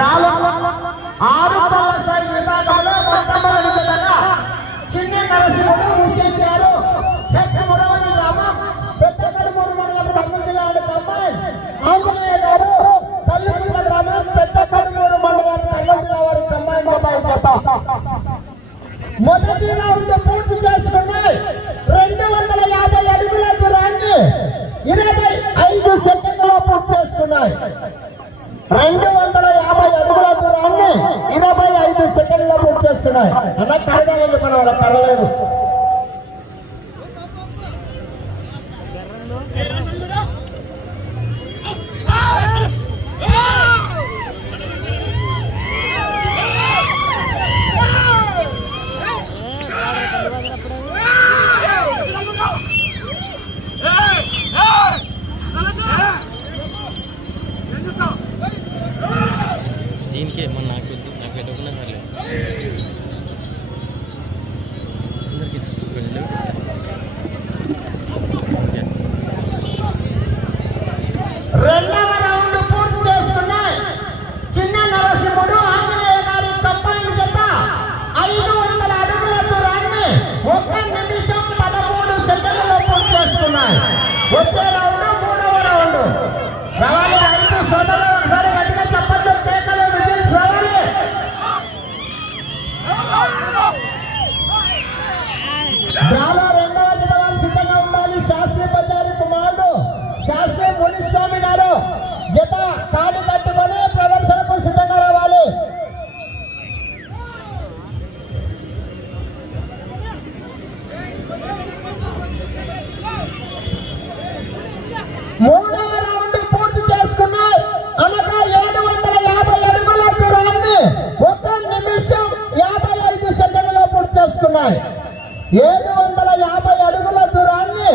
ఆరు పళ్ళ స్థాయి విభాగంలో మొట్టమొదటి విధంగా చిన్న నరసింహుడు ముఖ్యించారు. మూడవది గ్రామం పెద్ద కడుమూరు మండలం కర్నూలు జిల్లా అమ్మాయి ఆంజనేయ గారు కల్లుకుంట గ్రామం పెద్ద కడుమూరు మండలం కర్నూలు జిల్లా వారి అమ్మాయి మొదటి రౌండ్ పూర్తి చేసుకున్నాయి. 250 అడుగుల దూరాన్ని 25 సెకండ్లో పూర్తి చేసుకున్నాయి. 250 అడుగుల దూరాన్ని 25 సెకండ్లో పూర్తి చేస్తున్నాయి. అలా కాదని మన వాళ్ళ పర్వాలేదు. దీనికే మన నాకు ఎటుకున్నా సరే రెండవ రౌండ్ పూర్తి చేసుకున్నాయి. చిన్న నరసింహుడు ఆంజనేయ గారి కంపైన్ జత 500 అడుగుల దూరాన్ని 1 నిమిషం 13 సెకండ్లలో పూర్తి చేసుకున్నాయి. వచ్చే రౌండ్ మూడవ రౌండ్ రావాలి. రైతు సోదరులు ఒకసారి గట్టిగా చప్పట్లు కేకలు విజిల్స్ రావాలి. డ్రాలో రెండవ జత వాళ్ళు సిద్ధంగా ఉండాలి. శాస్త్రి బజారి కుమారుడు శాస్త్రి మునిస్వామి గారు జత కాలు కట్టుకొని ప్రదర్శనకు సిద్ధంగా రావాలి. మూడవ రౌండ్ పూర్తి చేసుకున్నాయి. అనగా 750 అడుగుల దూరాన్ని 1 నిమిషం 55 సెకండ్లలో పూర్తి చేసుకున్నాయి. 750 అడుగుల దూరాన్ని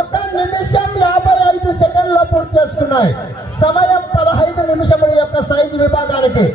1 నిమిషం 55 సెకండ్లో పూర్తి చేసుకున్నాయి. సమయం 15 నిమిషముల యొక్క సైజు విభాగానికి.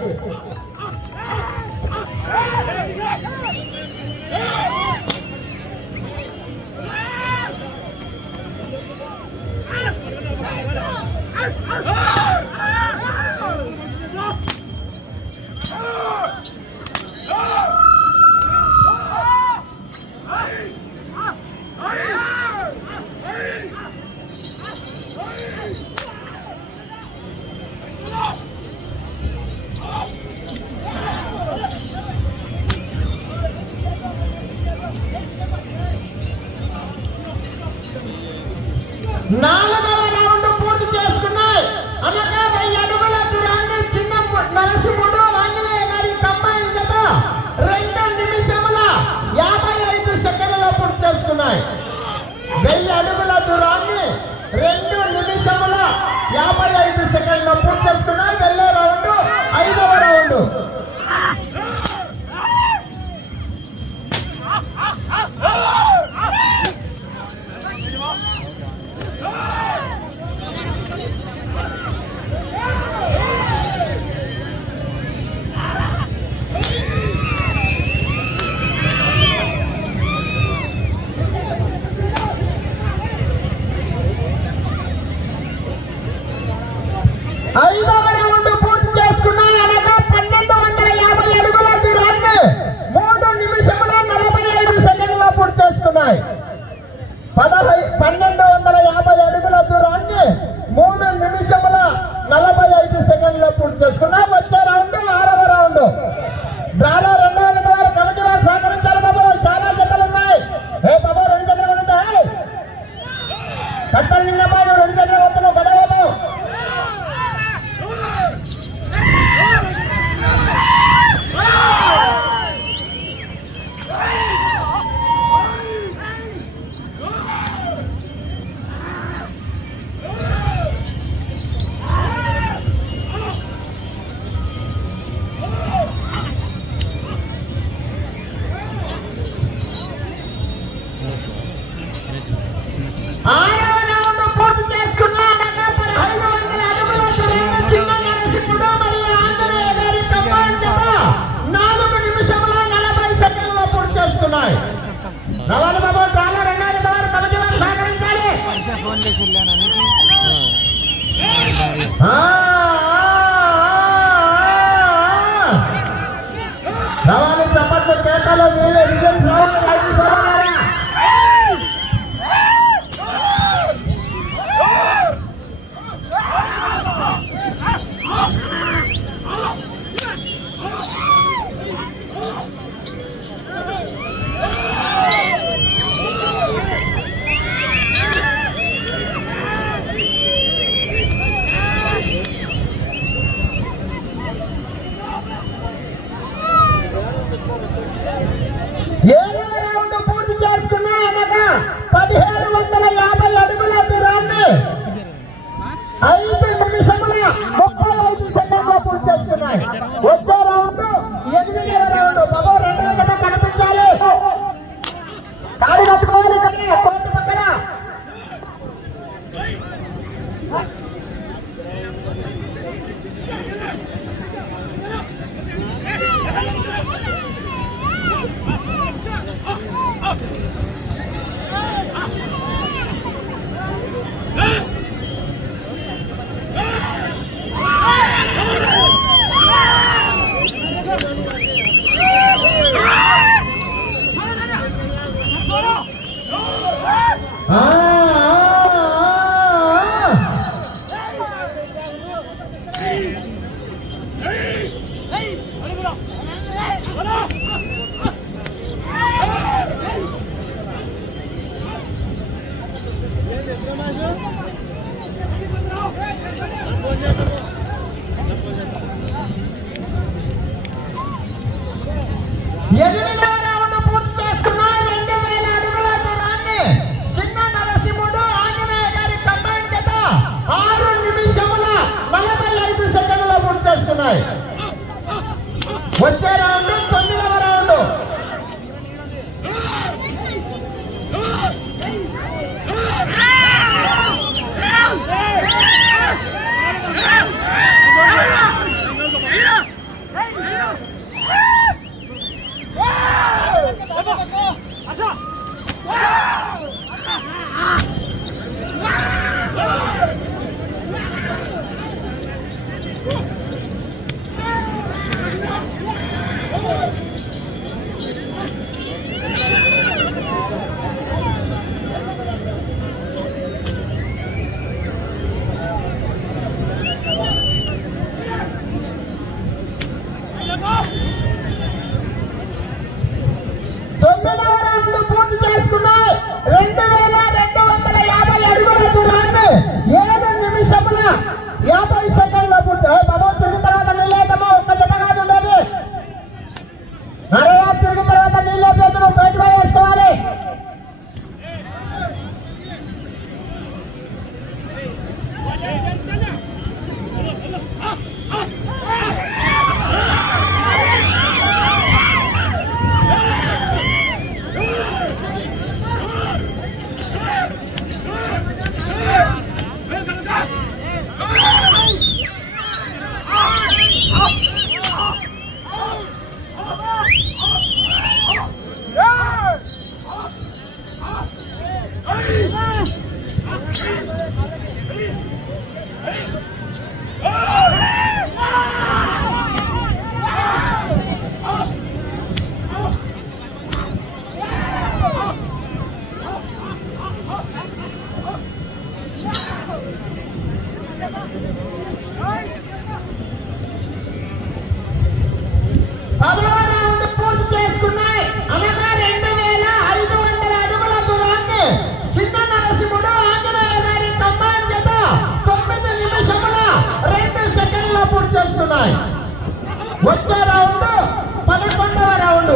నాలుగవ రౌండ్ పూర్తి చేసుకున్నాయి. అనగా 1000 అడుగుల దూరాన్ని చిన్న నరసింహుడు ఆంజనేయ గారి కంబైన్ జత 2 నిమిషముల 55 సెకండ్లలో పూర్తి చేసుకున్నాయి. 1000 అడుగుల దూరాన్ని 2 నిమిషముల 55 సెకండ్లలో పూర్తి చేసుకున్నాయి. వెళ్ళే రౌండ్ 5వ రౌండ్. ఐదవ రౌండ్ పూర్తి చేసుకున్నాయి. అనగా 1250 అడుగుల దూరాన్ని 3 నిమిషముల 45 సెకండ్లలో పూర్తి చేసుకున్నాయి. 1250 అడుగుల దూరాన్ని 3 నిమిషముల 45 సెకండ్లలో పూర్తి చేసుకున్నాయి. వచ్చే రౌండ్ 6వ రౌండ్. డ్రాలో రెండవ జత వారు కమిటీ వారు సహకరించాలి. బాబు చాలా జతలు ఉన్నాయి. బాబు 2 జతలు ఉన్నాయి. కట్టలు నిన్న బాబు 2 జతలు వస్తున్నావు గొడవ. జిల్లాలో రిజల్ట్స్ రావాలి. పూర్తి చేసుకున్నాయి అనగా 1750 అడుగుల దూరాన్ని 5 నిమిషముల 35 సెకండ్లో పూర్తి చేసుకున్నాయి. వచ్చే రౌండ్ 8వ రౌండ్. బాబు 2వ జత కనిపించాలి. కాడి కట్టుకోవాలి కదా కోర్టు పక్కన. వచ్చే రౌండ్ 9వ రౌండ్. పూర్తి చేసుకున్నాయి. 2250 అడుగుల దూరాన్ని 7 నిమిషముల 50 సెకండ్లో పూర్తి. బాబు తిరిగిన తర్వాత నీళ్ళేద్దామా? ఒక్క జత కాదు ఉండేది. నరయా తిరిగిన తర్వాత నీళ్ళే పేరు పేరు వేసుకోవాలి. వచ్చే రౌండ్ 11వ రౌండ్.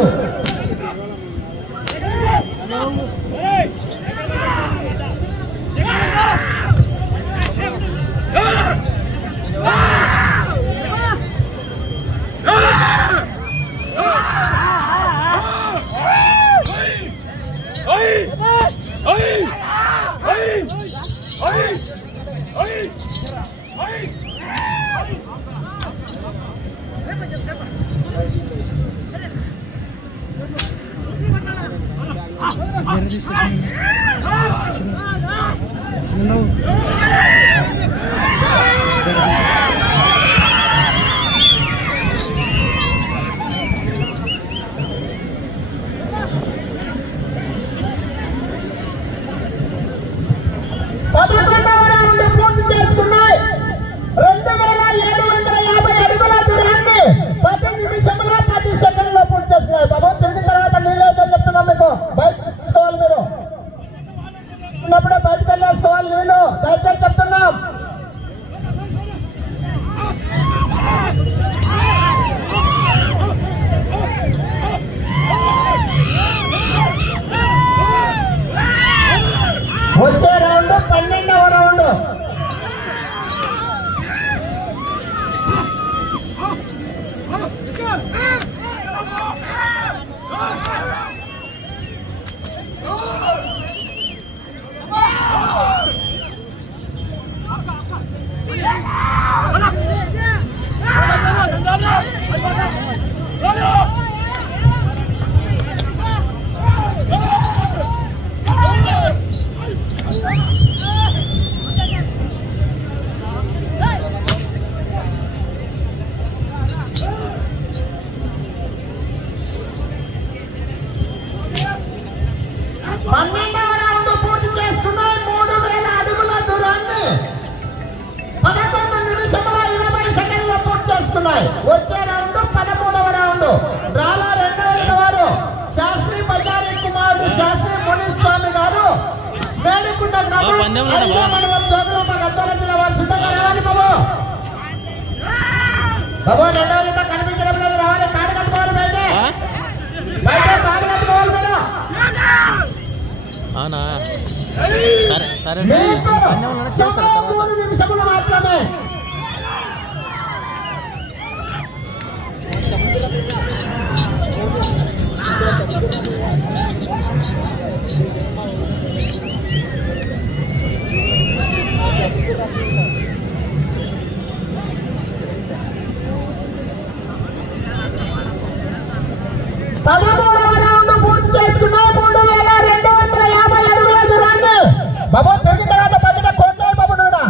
చేసుకున్నాయి. వచ్చే రౌండ్ 13వ రౌండ్. డ్రాలో రెండవ వారు శాస్త్రి బజారీ కుమారుడు శాస్త్రి మునిస్వామి గారు మేడుకున్న మండలం జోగులమ్మ గద్వాల జిల్లా వారు సిద్ధంగా రావాలి. బాబు బాబు రెండవ జత కనిపించడం లేదు. రావాలి. కాడు కట్టుకోవాలి. బయట కాడు కట్టుకోవాలి మేడం. అవునా సరే సరే 3 నిమిషములు మాత్రమే. బాబు తిరిగిన తర్వాత పక్కన కొంటాయి. బాబు నూనె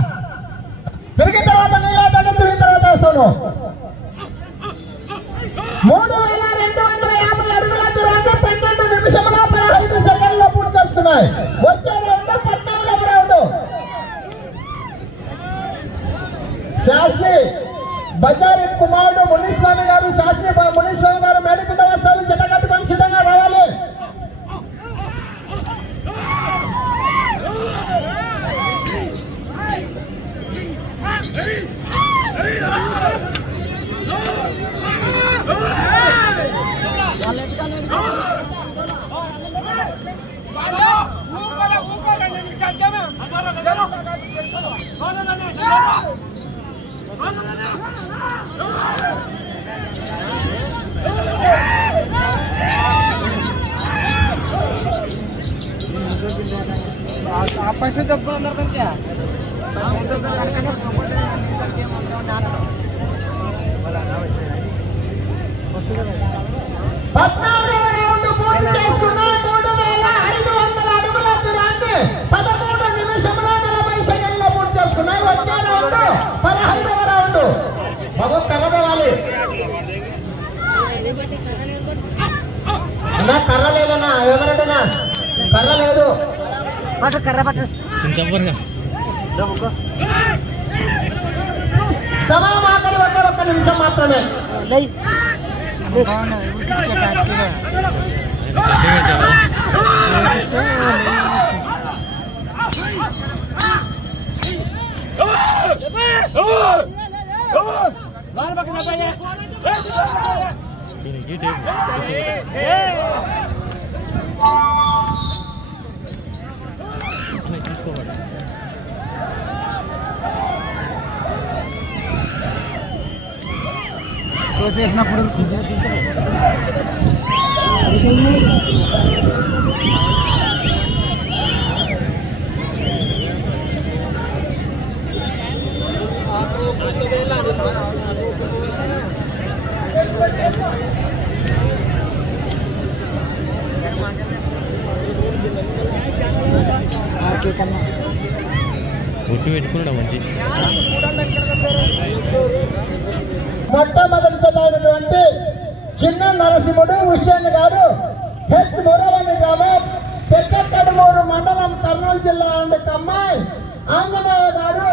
తిరిగిన తర్వాత నీళ్ళని తిరిగిన తర్వాత వేస్తాను. 3250 అడుగుల దూరాన్ని 12 నిమిషముల 15 సెకండ్లో పూర్తి చేస్తున్నాయి. వచ్చే రౌండ్ 14వ రౌండ్. శాస్త్రి బజారీ కుమారుడు మునిస్వామి గారు శాస్త్రి మునిస్వామి గారు మేడుకుంట వస్తారు. జత కట్టుకొని సిద్ధంగా రావాలి. पैसे तो अंदर तो क्या 14వ రౌండ్ పూర్తి చేసుకున్నాయి. 3500 అడుగుల దూరాన్ని 13 నిమిషముల 40 సెకండ్లో పూర్తి చేసుకున్నాయి. వచ్చే రౌండ్ 15వ రౌండ్. బాబు కర్రదేవాలి. అన్నా కర్ర లేదన్నా. ఏమన్నట్టన్నా కర్ర లేదు. సమయం ఆఖరి ఒక్క నిమిషం మాత్రమే. చేసినప్పుడు ఒట్టు పెట్టుకున్నాడు మంచి. మొట్టమొదటి చదివినటువంటి చిన్న నరసింహుడు హుస్సేన్ గారు హెచ్ మురవని గ్రామం పెద్దకడుమూరు మండలం కర్నూలు జిల్లా అండ్ కమ్మాయి ఆంజనేయ గారు